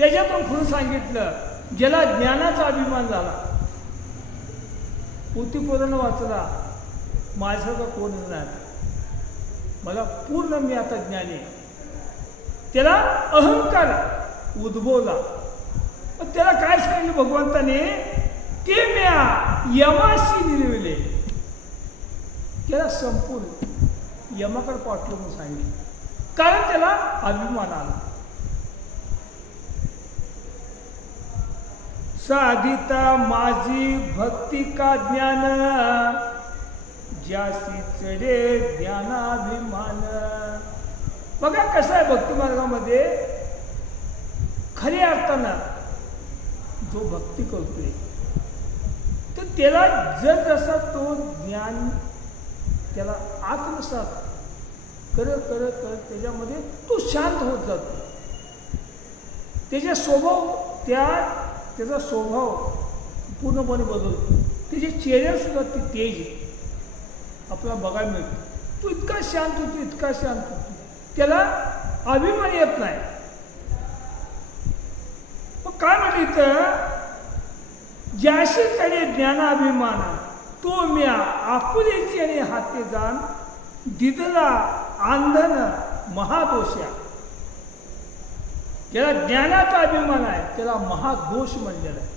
त्याच्यातून पुढे सांगितलं, ज्याला ज्ञानाचा अभिमान झाला, पोथीपुराण वाचला, माझ्यासारखा कोणच नाही, मला पूर्ण मी आता ज्ञानी आहे, त्याला अहंकार उद्भवला. त्याला काय सांगितलं भगवंताने, ते म्या यमाशी निरविले, त्याला संपूर्ण यमाकडे पाठवलं म्हणून सांगितलं, कारण त्याला अभिमान आला. साधिता माझी भक्ती का ज्ञान, ज्यासी चढे ज्ञानाभिमान. बघा कसं आहे भक्ती मार्गामध्ये, खऱ्या अर्थानं जो भक्ती करतोय तर त्याला जसा तो ज्ञान त्याला आत्मसात करत करत करत त्याच्यामध्ये तो शांत होत जातो. त्याचा स्वभाव पूर्णपणे बदलतो. त्याच्या चेहऱ्यावर सुद्धा ती तेज आपल्याला बघायला मिळतो. तो इतका शांत होतो, इतका शांत होतो, त्याला अभिमान येत नाही. मग काय म्हटलं इथं, ज्याशी चढे ज्ञानाभिमान, तो म्या आपुलेची आणि हाते जाण, दिदला आंधन महादोषा. ज्याला ज्ञानाचा अभिमान आहे त्याला महादोष म्हणलेला आहे.